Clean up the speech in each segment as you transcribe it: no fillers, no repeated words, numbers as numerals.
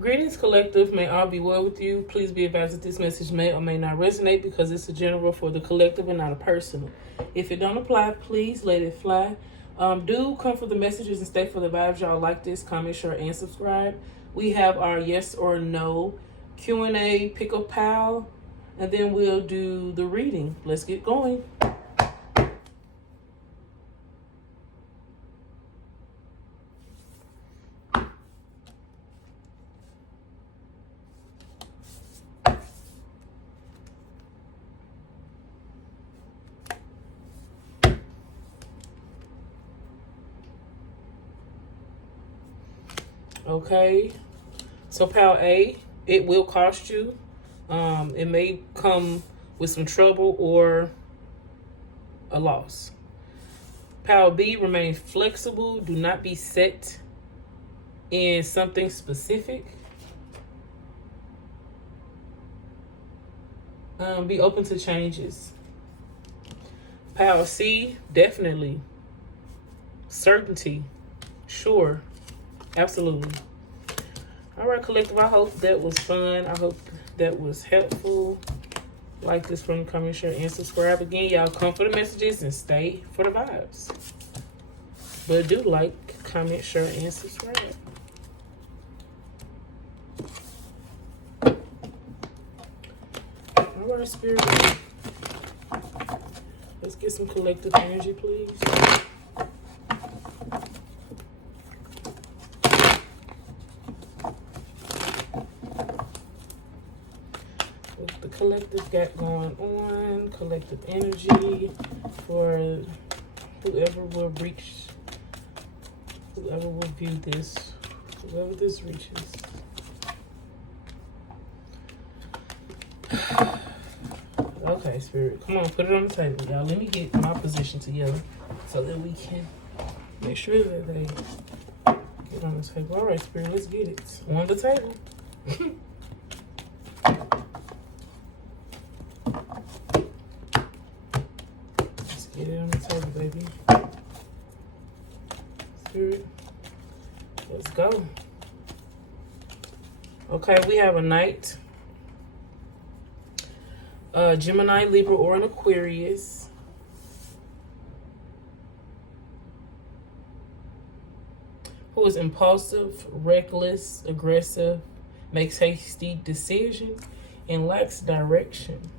Greetings, collective. May all be well with you. Please be advised that this message may or may not resonate because it's a general for the collective and not a personal. If it don't apply, please let it fly. Do come for the messages and stay for the vibes. Y'all like this, comment, share, and subscribe. We have our yes or no Q&A, pick a pal, and then we'll do the reading. Let's get going. Okay, so pal A, it will cost you. It may come with some trouble or a loss. Pal B, remain flexible. Do not be set in something specific. Be open to changes. Pal C, definitely. Certainty. Sure. Absolutely. All right, collective, I hope that was fun. I hope that was helpful. Like this from comment, share, and subscribe. Again, y'all come for the messages and stay for the vibes. But do like, comment, share, and subscribe. All right, spirit. Let's get some collective energy, please. The collective got going on, collective energy for whoever will reach, whoever will view this, whoever this reaches. Okay, spirit, come on, put it on the table, y'all. Let me get my position together so that we can make sure that they get on the table. All right, spirit, let's get it on the table. Get it on the table, baby. Spirit, let's go. Okay, we have a Knight, Gemini, Libra, or an Aquarius. Who is impulsive, reckless, aggressive, makes hasty decisions, and lacks direction.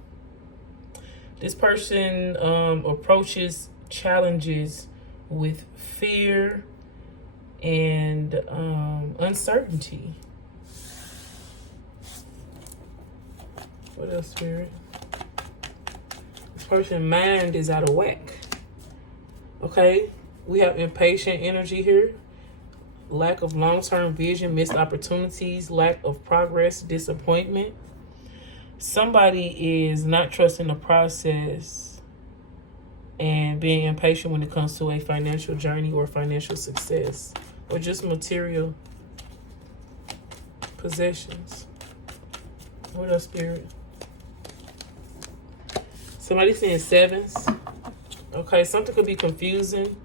This person approaches challenges with fear and uncertainty. What else, spirit? This person's mind is out of whack. Okay, we have impatient energy here. Lack of long-term vision, missed opportunities, lack of progress, disappointment. Somebody is not trusting the process and being impatient when it comes to a financial journey or financial success or just material possessions. What else, spirit? Somebody saying sevens. Okay, something could be confusing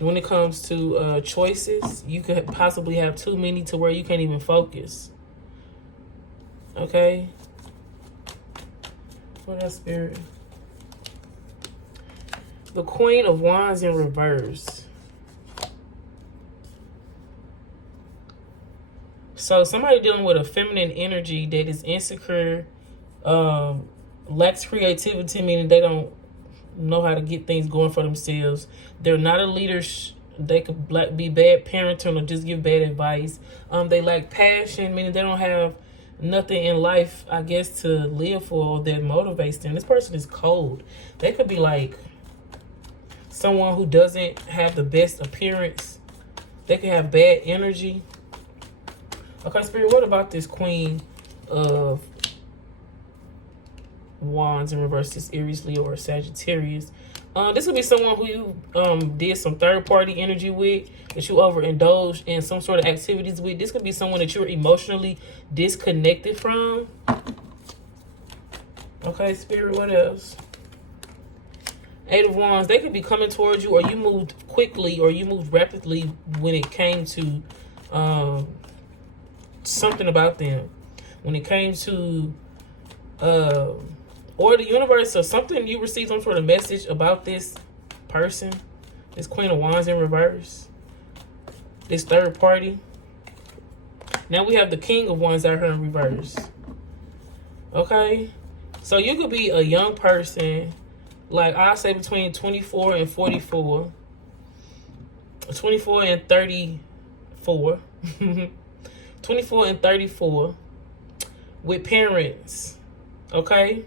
when it comes to choices. You could possibly have too many to where you can't even focus. Okay. What else, spirit? The Queen of Wands in reverse. So somebody dealing with a feminine energy that is insecure, lacks creativity, meaning they don't know how to get things going for themselves. They're not a leader. They could be bad parenting or just give bad advice. They lack passion, meaning they don't have nothing in life, I guess, to live for that motivates them. This person is cold. They could be like someone who doesn't have the best appearance. They could have bad energy. Okay, spirit, what about this Queen of Wands in reverse, this Aries, Leo, or Sagittarius? This would be someone who you did some third-party energy with, that you overindulged in some sort of activities with. This could be someone that you're emotionally disconnected from. Okay, spirit, what else? Eight of Wands, they could be coming towards you, or you moved quickly or you moved rapidly when it came to something about them. When it came to or the universe or something, you received some sort of message about this person, this Queen of Wands in reverse, this third party. Now we have the King of Wands out here in reverse. Okay, so you could be a young person, like I say between 24 and 44, 24 and 34, 24 and 34, with parents. Okay,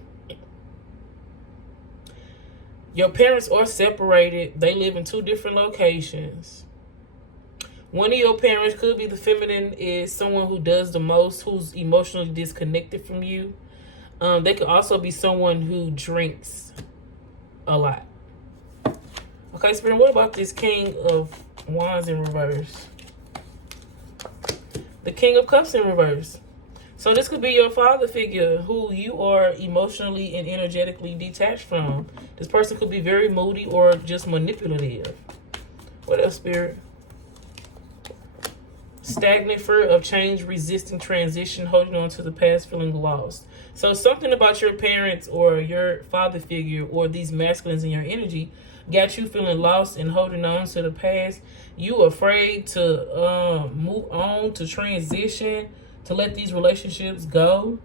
your parents are separated. They live in two different locations. One of your parents could be the feminine, is someone who does the most, who's emotionally disconnected from you. They could also be someone who drinks a lot. Okay, Spirit, what about this King of Wands in reverse? The King of Cups in reverse. So this could be your father figure who you are emotionally and energetically detached from. This person could be very moody or just manipulative. What else, Spirit? Stagnant, fear of change, resisting transition, holding on to the past, feeling lost. So something about your parents or your father figure or these masculines in your energy got you feeling lost and holding on to the past. You afraid to move on, to transition, to let these relationships go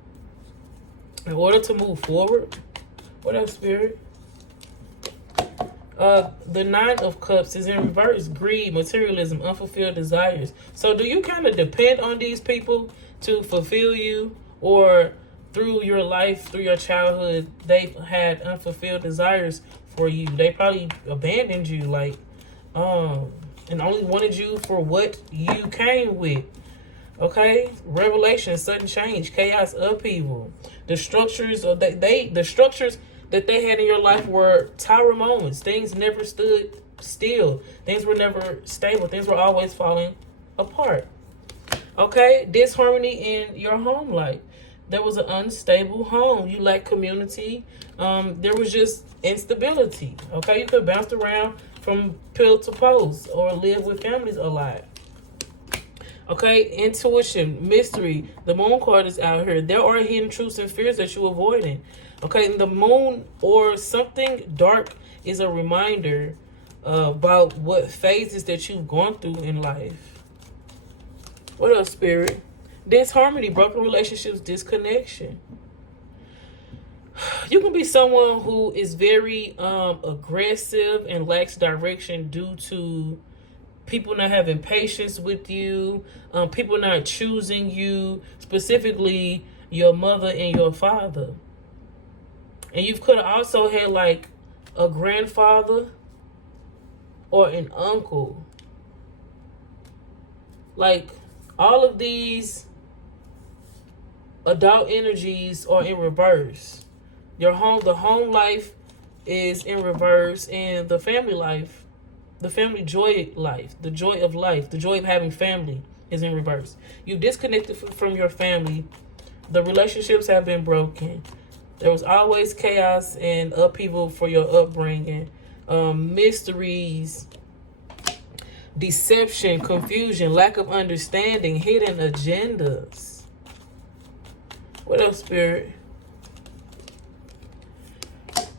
in order to move forward. What else, Spirit? The Nine of Cups is in reverse. Greed, materialism, unfulfilled desires. So do you kind of depend on these people to fulfill you, or through your life, through your childhood, they've had unfulfilled desires for you? They probably abandoned you, like, and only wanted you for what you came with. Okay, revelation, sudden change, chaos, upheaval. The structures of the structures that they had in your life were tower moments. Things never stood still. Things were never stable. Things were always falling apart. Okay, disharmony in your home life. There was an unstable home. You lacked community. There was just instability. Okay, you could bounce around from pillar to post or live with families a lot. Okay, intuition, mystery. The moon card is out here. There are hidden truths and fears that you're avoiding. Okay, and the moon or something dark is a reminder about what phases that you've gone through in life. What else, Spirit? Disharmony, broken relationships, disconnection. You can be someone who is very aggressive and lacks direction due to people not having patience with you, people not choosing you, specifically your mother and your father. And you could have also had like a grandfather or an uncle. Like all of these adult energies are in reverse. The home life is in reverse, and the family life, the family joy life, the joy of life, the joy of having family is in reverse. You've disconnected from your family. The relationships have been broken. There was always chaos and upheaval for your upbringing. Mysteries, deception, confusion, lack of understanding, hidden agendas. What else, Spirit?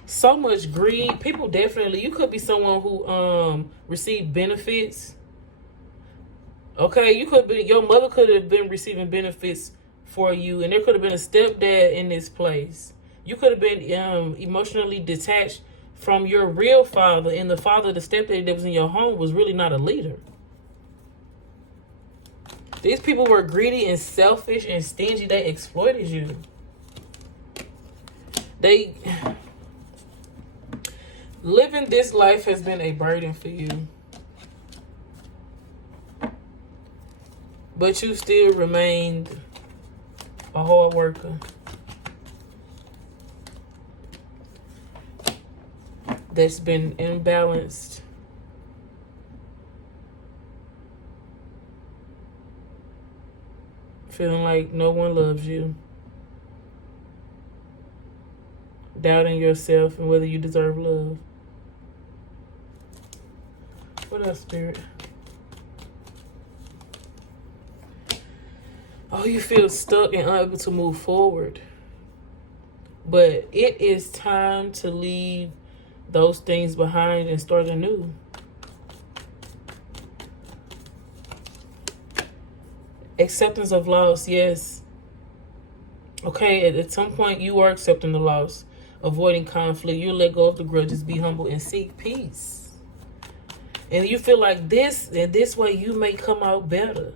So much greed. People definitely, you could be someone who received benefits. Okay, you could be, your mother could have been receiving benefits for you, and there could have been a stepdad in this place. You could have been emotionally detached from your real father, and the father, the stepdad that was in your home was really not a leader. These people were greedy and selfish and stingy. They exploited you. Living this life has been a burden for you. But you still remained a hard worker. That's been imbalanced. Feeling like no one loves you. Doubting yourself and whether you deserve love. What else, Spirit? Oh, you feel stuck and unable to move forward. But it is time to leave those things behind and start anew. Acceptance of loss, yes. Okay, at some point you are accepting the loss, avoiding conflict. You let go of the grudges, be humble, and seek peace. And you feel like this, and this way you may come out better.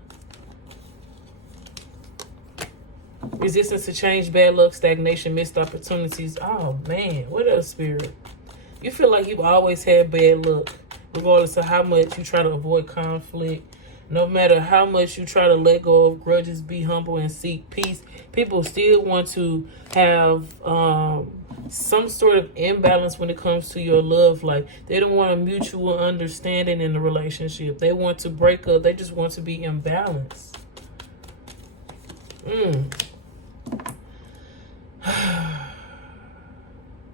Resistance to change, bad luck, stagnation, missed opportunities. Oh, man. What else, Spirit? You feel like you've always had bad luck, regardless of how much you try to avoid conflict. No matter how much you try to let go of grudges, be humble, and seek peace, people still want to have some sort of imbalance when it comes to your love life. They don't want a mutual understanding in the relationship. They want to break up. They just want to be imbalanced.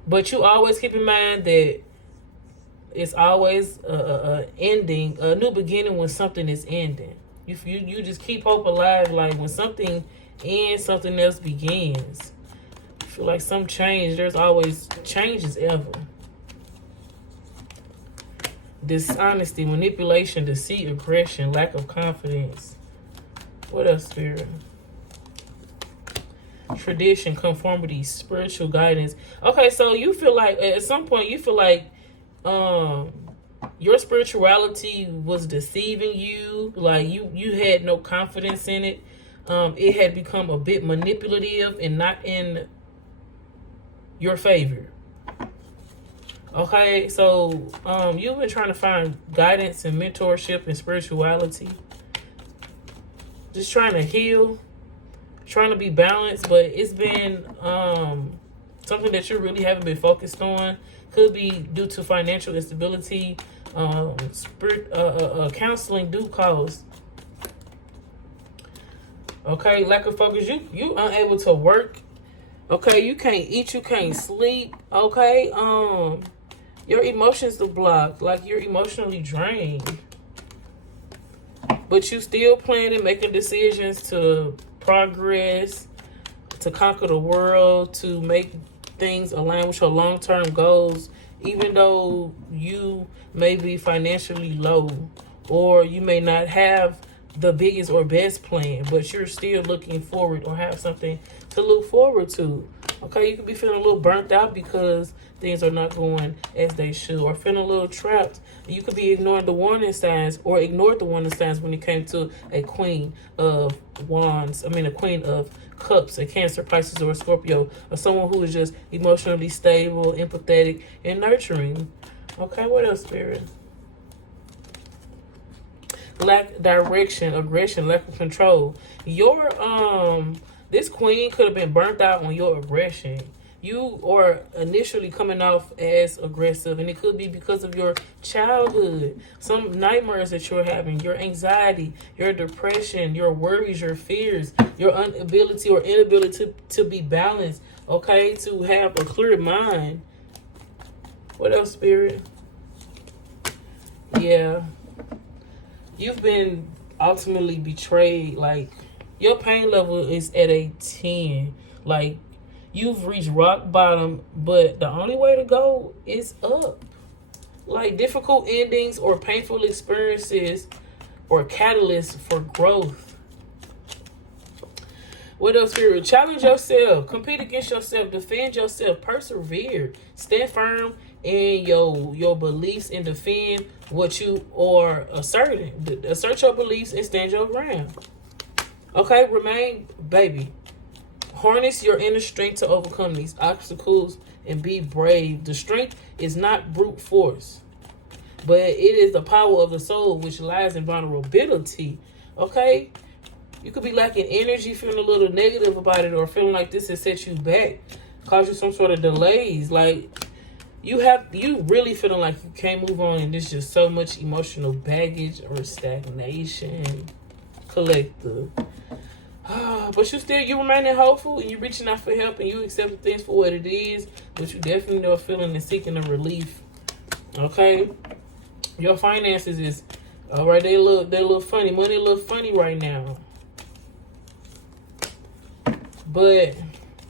But you always keep in mind that it's always a ending, a new beginning when something is ending. You just keep hope alive. Like when something ends, something else begins. I feel like some change. There's always changes ever. Dishonesty, manipulation, deceit, aggression, lack of confidence. What else, Spirit? Tradition, conformity, spiritual guidance. Okay, so you feel like at some point you feel like your spirituality was deceiving you. Like you had no confidence in it. It had become a bit manipulative and not in your favor. Okay, so you've been trying to find guidance and mentorship and spirituality. Just trying to heal, trying to be balanced, but it's been something that you really haven't been focused on. Could be due to financial instability. Counseling do cause. Okay, lack of focus. You unable to work. Okay, you can't eat, you can't sleep. Okay, your emotions are blocked. Like you're emotionally drained. But you still planning, making decisions to progress, to conquer the world, to make things align with your long-term goals, even though you may be financially low or you may not have the biggest or best plan, but you're still looking forward or have something to look forward to. Okay, you could be feeling a little burnt out because things are not going as they should, or feeling a little trapped. You could be ignoring the warning signs or ignored the warning signs when it came to a queen of wands. A queen of cups, a Cancer, Pisces, or a Scorpio, or someone who is just emotionally stable, empathetic, and nurturing. Okay, what else, Spirit? Lack direction, aggression, lack of control. Your this queen could have been burnt out on your aggression. You are initially coming off as aggressive, and it could be because of your childhood, some nightmares that you're having, your anxiety, your depression, your worries, your fears, your inability or inability to be balanced, okay, to have a clear mind. What else, Spirit? Yeah. You've been ultimately betrayed. Like, your pain level is at a 10. Like, you've reached rock bottom, but the only way to go is up. Like, difficult endings or painful experiences or catalysts for growth. What else, Spirit? Challenge yourself. Compete against yourself. Defend yourself. Persevere. Stand firm in your beliefs and defend what you are asserting. Assert your beliefs and stand your ground. Okay? Remain, baby. Harness your inner strength to overcome these obstacles and be brave. The strength is not brute force, but it is the power of the soul which lies in vulnerability. Okay? You could be lacking energy, feeling a little negative about it, or feeling like this has set you back, cause you some sort of delays. Like, you really feeling like you can't move on, and there's just so much emotional baggage or stagnation, collective. But you remaining hopeful, and you're reaching out for help, and you accepting things for what it is, but you definitely are feeling and seeking a relief. Okay? Your finances is, all right, they're a little funny. Money a little funny right now. But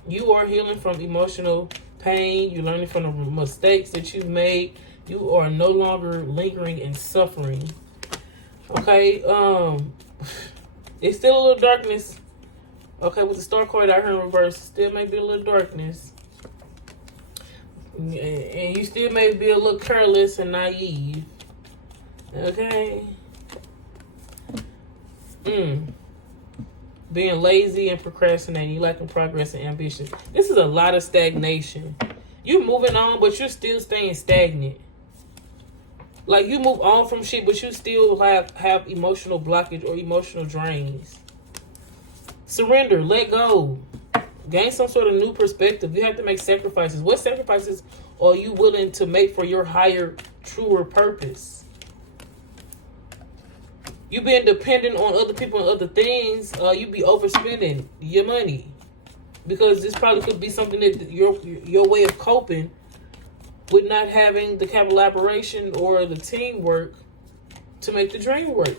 you are healing from emotional pain. You're learning from the mistakes that you've made. You are no longer lingering and suffering. Okay, it's still a little darkness. Okay, with the star card out here in reverse, still may be a little darkness. And you still may be a little careless and naive. Okay. Being lazy and procrastinating. You lacking progress and ambition. This is a lot of stagnation. You're moving on, but you're still staying stagnant. Like, you move on from shit, but you still have emotional blockage or emotional drains. Surrender. Let go. Gain some sort of new perspective. You have to make sacrifices. What sacrifices are you willing to make for your higher, truer purpose? You being dependent on other people and other things, you be overspending your money. Because this probably could be something that your way of coping with not having the collaboration or the teamwork to make the dream work.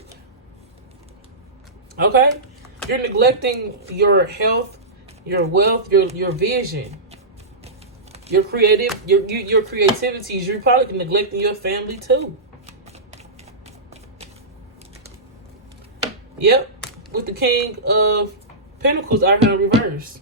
Okay? You're neglecting your health, your wealth, your vision, your creativities. You're probably neglecting your family too. Yep, with the King of Pentacles out here in reverse.